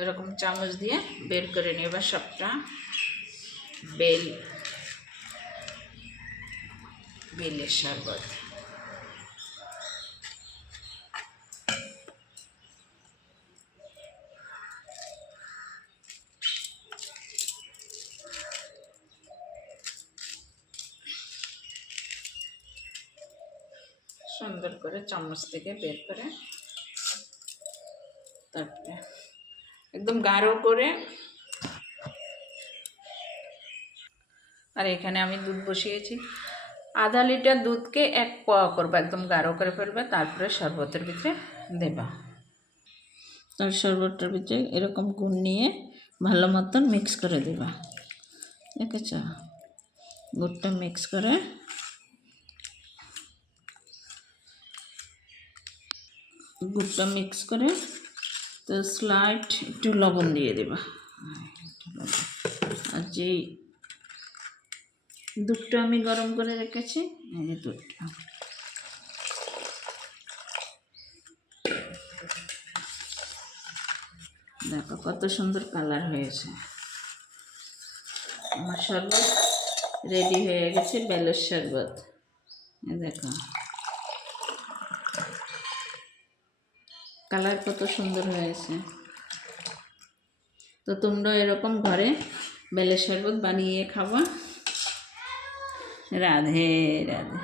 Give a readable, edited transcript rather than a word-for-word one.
এরকম চামচ দিয়ে বের করে নেবা সবটা বেলের শরবত। সুন্দর করে চামচ থেকে বের করে তারপরে একদম গাঢ় করে, আর এখানে আমি দুধ বসিয়েছি। আধা লিটার দুধকে 1 পোয়া করবা, একদম গাঢ় করে ফেলবে, তারপরে শরবতের ভিতরে দেবা। তার শরবতটার ভিতরে এরকম গুড় নিয়ে ভালো মতন মিক্স করে দেবা। দেখেছ, গুড়টা মিক্স করে তো স্লাইড একটু লবণ দিয়ে দেবা। আর যেই দুধটা আমি গরম করে রেখেছি, এই যে দুধটা, দেখো কত সুন্দর কালার হয়েছে। আমার শরবত রেডি হয়ে গেছে, বেলের শরবত। দেখো কালার কত সুন্দর হয়েছে। তো তোমরা এরকম ঘরে বেলের শরবত বানিয়ে খাবা। রাধে রাধে।